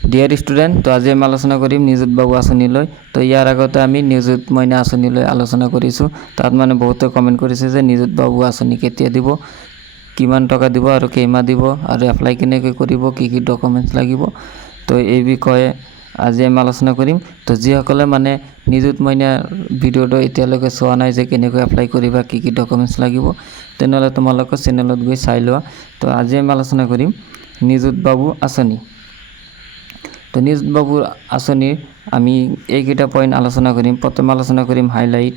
Dear student, তো আজি আমি আলোচনা কৰিম নিযুত বাবু আঁচনিলৈ। তো ইয়াৰ আগতে আমি নিযুত মইনা আঁচনিলৈ আলোচনা কৰিছোঁ। তাত মানে বহুতে কমেণ্ট কৰিছে যে নিযুত বাবু আঁচনি কেতিয়া দিব, কিমান টকা দিব আৰু কেইমাহ দিব আৰু এপ্লাই কেনেকৈ কৰিব, কি কি ডকুমেণ্টছ লাগিব। তো এই বিষয়ে আজি আমি আলোচনা কৰিম। তো যিসকলে মানে নিযুত মইনাৰ ভিডিঅ'টো এতিয়ালৈকে চোৱা নাই যে কেনেকৈ এপ্লাই কৰিবা, কি কি ডকুমেণ্টছ লাগিব, তেনেহ'লে তোমালোকৰ চেনেলত গৈ চাই লোৱা। তো আজি আমি আলোচনা কৰিম নিযুত বাবু আঁচনি। তো নিযুত বাবু আঁচনিৰ আমি এইকেইটা পইণ্ট আলোচনা কৰিম। প্ৰথমে আলোচনা কৰিম হাইলাইট,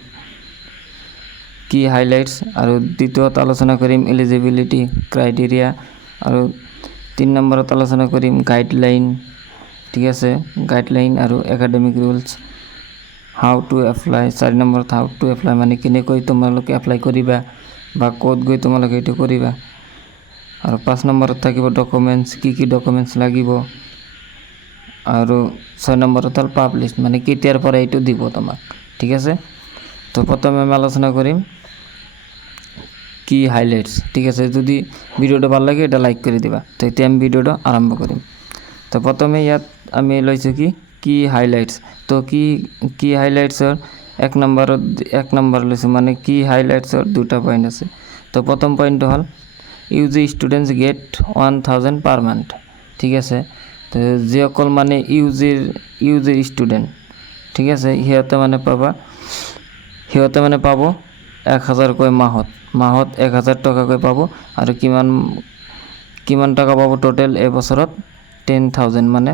কি হাইলাইটছ, আৰু দ্বিতীয়ত আলোচনা কৰিম এলিজিবিলিটি ক্ৰাইটেৰিয়া, আৰু 3 নম্বৰত আলোচনা কৰিম গাইডলাইন, ঠিক আছে, গাইডলাইন আৰু academic rules, how to apply. 4 নম্বৰত হাউ টু এপ্লাই মানে কেনেকৈ তোমালোকে এপ্লাই কৰিবা বা ক'ত গৈ তোমালোকে এইটো কৰিবা। আৰু 5 নম্বৰত থাকিব ডকুমেণ্টছ, কি কি ডকুমেণ্টছ লাগিব। আৰু 6 নম্বৰত হ'ল পাব্লিছ, মানে কেতিয়াৰ পৰা এইটো দিব তোমাক, ঠিক আছে। তো প্ৰথমে আমি আলোচনা কৰিম কি হাইলাইটছ, ঠিক আছে। যদি ভিডিঅ'টো ভাল লাগে এটা লাইক কৰি দিবা। তো এতিয়া আমি ভিডিঅ'টো আৰম্ভ কৰিম। তো প্ৰথমে ইয়াত আমি লৈছোঁ কি হাইলাইটছ। তো কি হাইলাইটছৰ এক নম্বৰ লৈছোঁ, মানে কি হাইলাইটছৰ 2টা পইণ্ট আছে। তো প্ৰথম পইণ্টটো হ'ল UG students get 1000 per month, ঠিক আছে। তো যিসকল মানে ইউজিৰ ষ্টুডেণ্ট, ঠিক আছে, সিহঁতে মানে পাব 1000কৈ মাহত 1000 টকাকৈ পাব। আৰু কিমান টকা পাব টোটেল এবছৰত 10,000, মানে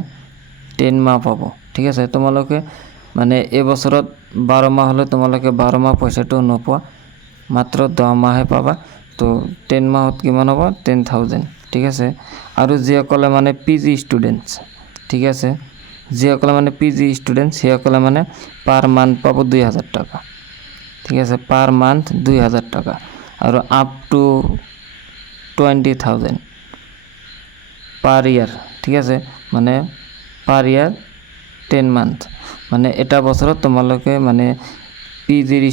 10 মাহ পাব, ঠিক আছে। তোমালোকে মানে এবছৰত 12 মাহ হ'লে তোমালোকে 12 মাহ পইচাটো নোপোৱা, মাত্ৰ 10 মাহে পাবা। তো 10 মাহত কিমান হ'ব 10,000, ঠিক আছে। আৰু যিসকলে মানে PG ষ্টুডেণ্টছ, ঠিক আছে, যিসকলে মানে PG ষ্টুডেণ্টছ সেইসকলে মানে পাৰ মান্থ পাব 2000 টকা, ঠিক আছে, পাৰ মান্থ 2000 টকা। আৰু আপ টু 20,000 পাৰ ইয়াৰ, ঠিক আছে, মানে পাৰ ইয়াৰ 10 মান্থ, মানে এটা বছৰত তোমালোকে মানে পিজিৰ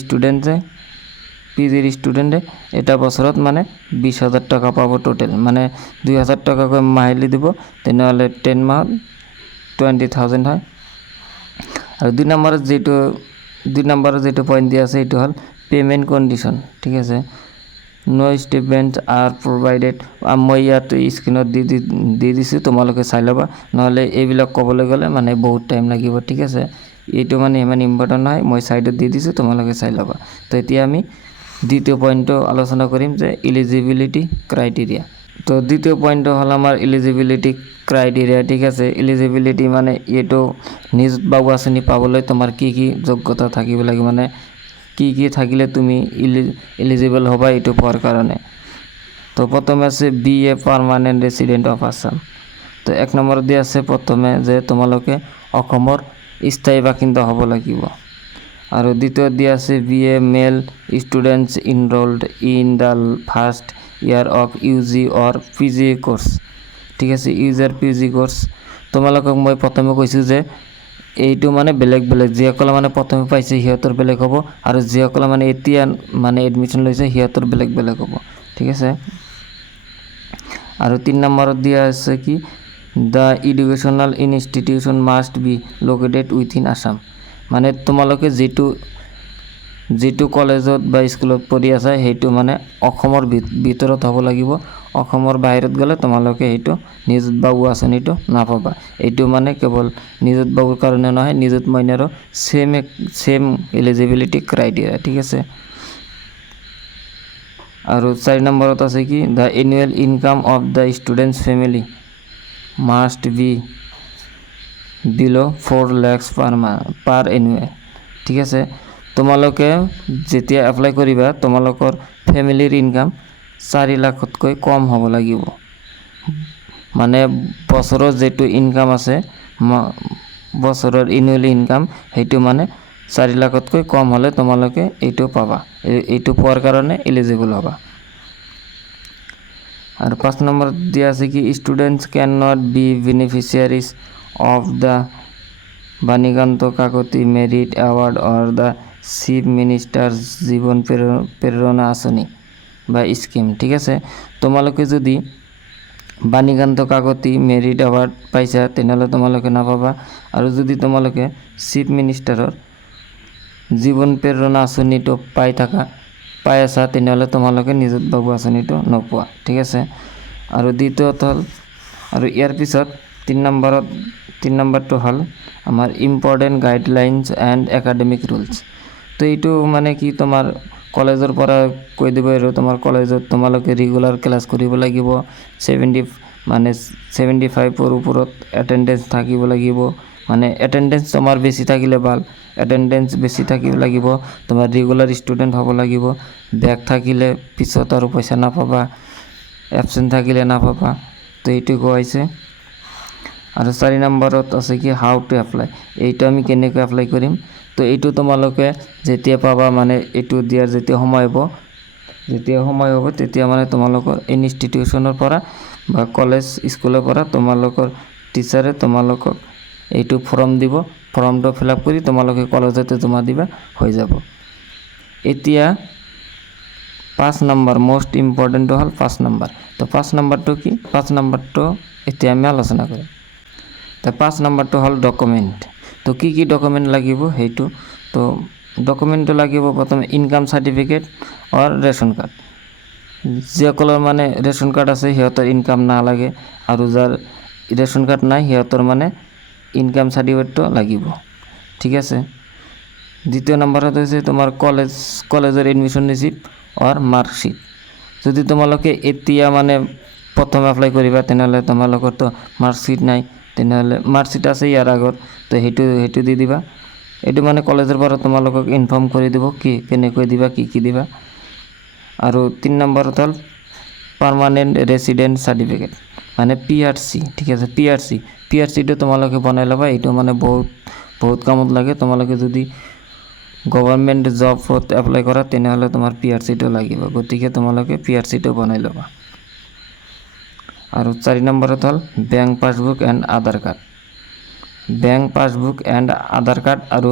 ষ্টুডেণ্টে এটা বছৰত মানে 20,000 টকা পাব টোটেল, মানে 2000 টকাকৈ মাহিলী দিব, তেনেহ'লে 10 মাহত 20,000 হয়। আৰু 2 নম্বৰত যিটো পইণ্ট দিয়া আছে এইটো হ'ল পে'মেণ্ট কণ্ডিশ্যন, ঠিক আছে। নো ষ্টেটমেণ্ট আৰ প্ৰভাইডেড। মই ইয়াত স্ক্ৰীণত দি দিছোঁ, তোমালোকে চাই ল'বা, নহ'লে এইবিলাক ক'বলৈ গ'লে মানে বহুত টাইম লাগিব, ঠিক আছে। এইটো মানে ইমান ইম্পৰ্টেণ্ট নহয়, মই ছাইডত দি দিছোঁ, তোমালোকে চাই ল'বা। তো এতিয়া আমি দ্বিতীয় পইণ্টটো আলোচনা কৰিম যে এলিজিবিলিটি ক্ৰাইটেৰিয়া। তো দ্বিতীয় পইণ্টটো হ'ল আমাৰ এলিজিবিলিটি ক্ৰাইটেৰিয়া, ঠিক আছে। এলিজিবিলিটি মানে এইটো নিযুত বাবু আঁচনি পাবলৈ তোমাৰ কি কি যোগ্যতা থাকিব লাগে, মানে কি থাকিলে তুমি এলিজিবল হ'বা এইটো পোৱাৰ কাৰণে। তো প্ৰথমে আছে BA permanent resident of Assam. তো 1 নম্বৰত দিয়া আছে প্ৰথমে যে তোমালোকে অসমৰ স্থায়ী বাসিন্দা হ'ব লাগিব। আৰু দ্বিতীয়ত দিয়া আছে BA male students enrolled in the first year of UG or PG course, ঠিক আছে, UG আৰু PG কোৰ্ছ। তোমালোকক মই প্ৰথমে কৈছোঁ যে এইটো মানে বেলেগ, যিসকলে মানে প্ৰথমে পাইছে সিহঁতৰ বেলেগ হ'ব, আৰু যিসকলে মানে এতিয়া মানে এডমিশ্যন লৈছে সিহঁতৰ বেলেগ হ'ব, ঠিক আছে। আৰু 3 নম্বৰত দিয়া আছে the educational institution must B located within Assam, মানে তোমালোকে যিটো কলেজত বা স্কুলত পঢ়ি আছা সেইটো মানে অসমৰ ভিতৰত হ'ব লাগিব। অসমৰ বাহিৰত গ'লে তোমালোকে সেইটো নিযুত বাবু আঁচনিটো নাপাবা। এইটো মানে কেৱল নিযুত বাবুৰ কাৰণে নহয়, নিযুত মইনাৰো ছেম এলিজিবিলিটি ক্ৰাইটেৰিয়া, ঠিক আছে। আৰু 4 নম্বৰত আছে the annual income of the students family must B bill' 4 lakhs per annual, ঠিক আছে। তোমালোকে যেতিয়া এপ্লাই কৰিবা তোমালোকৰ ফেমিলিৰ ইনকাম 4 লাখতকৈ কম হ'ব লাগিব, মানে বছৰৰ যিটো ইনকাম আছে, বছৰৰ এনুৱেল ইনকাম সেইটো মানে 4 লাখতকৈ কম হ'লে তোমালোকে এইটো পাবা, এইটো পোৱাৰ কাৰণে এলিজিবল হ'বা। আৰু 5 নম্বৰত দিয়া আছে students can not be beneficiaries of the Banikanta Kakati merit award or the chief minister Jiban Prerana আঁচনি বা স্কিম, ঠিক আছে। তোমালোকে যদি বাণীকান্ত কাকতি মেৰিট এৱাৰ্ড পাইছা তেনেহ'লে তোমালোকে নাপাবা। আৰু যদি তোমালোকে চিফ মিনিষ্টাৰৰ জীৱন প্ৰেৰণা আঁচনিটো পাই আছা তেনেহ'লে তোমালোকে নিযুত বাবু আঁচনিটো নোপোৱা, ঠিক আছে। আৰু দ্বিতীয়ত হ'ল, আৰু ইয়াৰ পিছত 3 নম্বৰটো হ'ল আমাৰ important guidelines and academic rules. তো এইটো মানে কি তোমাৰ কলেজৰ পৰা কৈ দিব, আৰু তোমাৰ কলেজত তোমালোকে ৰেগুলাৰ ক্লাছ কৰিব লাগিব, 75ৰ ওপৰত এটেণ্ডেঞ্চ থাকিব লাগিব। মানে এটেণ্ডেঞ্চ তোমাৰ বেছি থাকিলে ভাল, এটেণ্ডেঞ্চ বেছি থাকিব লাগিব, তোমাৰ ৰেগুলাৰ ষ্টুডেণ্ট হ'ব লাগিব। বেক থাকিলে পিছত আৰু পইচা নাপাবা, এবচেণ্ট থাকিলে নাপাবা। তো এইটো কোৱাইছে। আৰু 4 নম্বৰত আছে কি হাউ টু এপ্লাই, এইটো আমি কেনেকৈ এপ্লাই কৰিম। তো এইটো তোমালোকে যেতিয়া পাবা, মানে এইটো দিয়াৰ যেতিয়া সময় হ'ব তেতিয়া মানে তোমালোকৰ ইনষ্টিটিউশ্যনৰ পৰা বা কলেজ স্কুলৰ পৰা তোমালোকৰ টিচাৰে তোমালোকক এইটো ফৰ্ম দিব, ফৰ্মটো ফিল আপ কৰি তোমালোকে কলেজতে জমা দিবা, হৈ যাব। এতিয়া 5 নম্বৰ মোষ্ট ইম্পৰ্টেণ্টটো হ'ল 5 নম্বৰ। তো 5 নম্বৰটো কি, 5 নম্বৰটো এতিয়া আমি আলোচনা কৰিম। তো 5 নম্বৰটো হ'ল ডকুমেণ্ট। তো কি ডকুমেণ্ট লাগিব সেইটো, তো ডকুমেণ্টটো লাগিব প্ৰথমে ইনকাম চাৰ্টিফিকেট আৰু ৰেচন কাৰ্ড। যিসকলৰ মানে ৰেচন কাৰ্ড আছে সিহঁতৰ ইনকাম নালাগে, আৰু যাৰ ৰেচন কাৰ্ড নাই সিহঁতৰ মানে ইনকাম চাৰ্টিফিকেটটো লাগিব, ঠিক আছে। দ্বিতীয় নম্বৰত হৈছে তোমাৰ কলেজৰ এডমিশ্যন ৰিচিপ্ট আৰু মাৰ্কশ্বিট। যদি তোমালোকে এতিয়া মানে প্ৰথম এপ্লাই কৰিবা তেনেহ'লে তোমালোকৰতো মাৰ্কশ্বিট নাই, তেনেহ'লে মাৰ্কশ্বিট আছে ইয়াৰ আগত, তো সেইটো দি দিবা। এইটো মানে কলেজৰ পৰা তোমালোকক ইনফৰ্ম কৰি দিব কেনেকৈ দিবা, কি দিবা। আৰু 3 নম্বৰত হ'ল পাৰ্মানেণ্ট ৰেচিডেণ্ট চাৰ্টিফিকেট, মানে PRC, ঠিক আছে। PRCটো তোমালোকে বনাই ল'বা, এইটো মানে বহুত কামত লাগে। তোমালোকে যদি গভৰ্ণমেণ্ট জবত এপ্লাই কৰা তেনেহ'লে তোমাৰ PRCটো লাগিব, গতিকে তোমালোকে PRCটো বনাই ল'বা। আৰু 4 নম্বৰত হ'ল bank passbook and Aadhaar card. Bank passbook and Aadhaar card, আৰু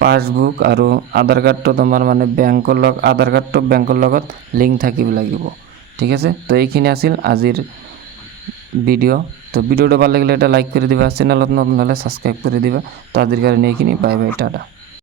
পাছবুক আৰু আধাৰ কাৰ্ডটো তোমাৰ মানে আধাৰ কাৰ্ডটো বেংকৰ লগত লিংক থাকিব লাগিব, ঠিক আছে। তো এইখিনি আছিল আজিৰ ভিডিঅ'। তো ভিডিঅ'টো ভাল লাগিলে এটা লাইক কৰি দিবা, চেনেলত নতুন হ'লে ছাবস্ক্ৰাইব কৰি দিবা। তো আজিৰ কাৰণে এইখিনি, বাই বাই, টাটা।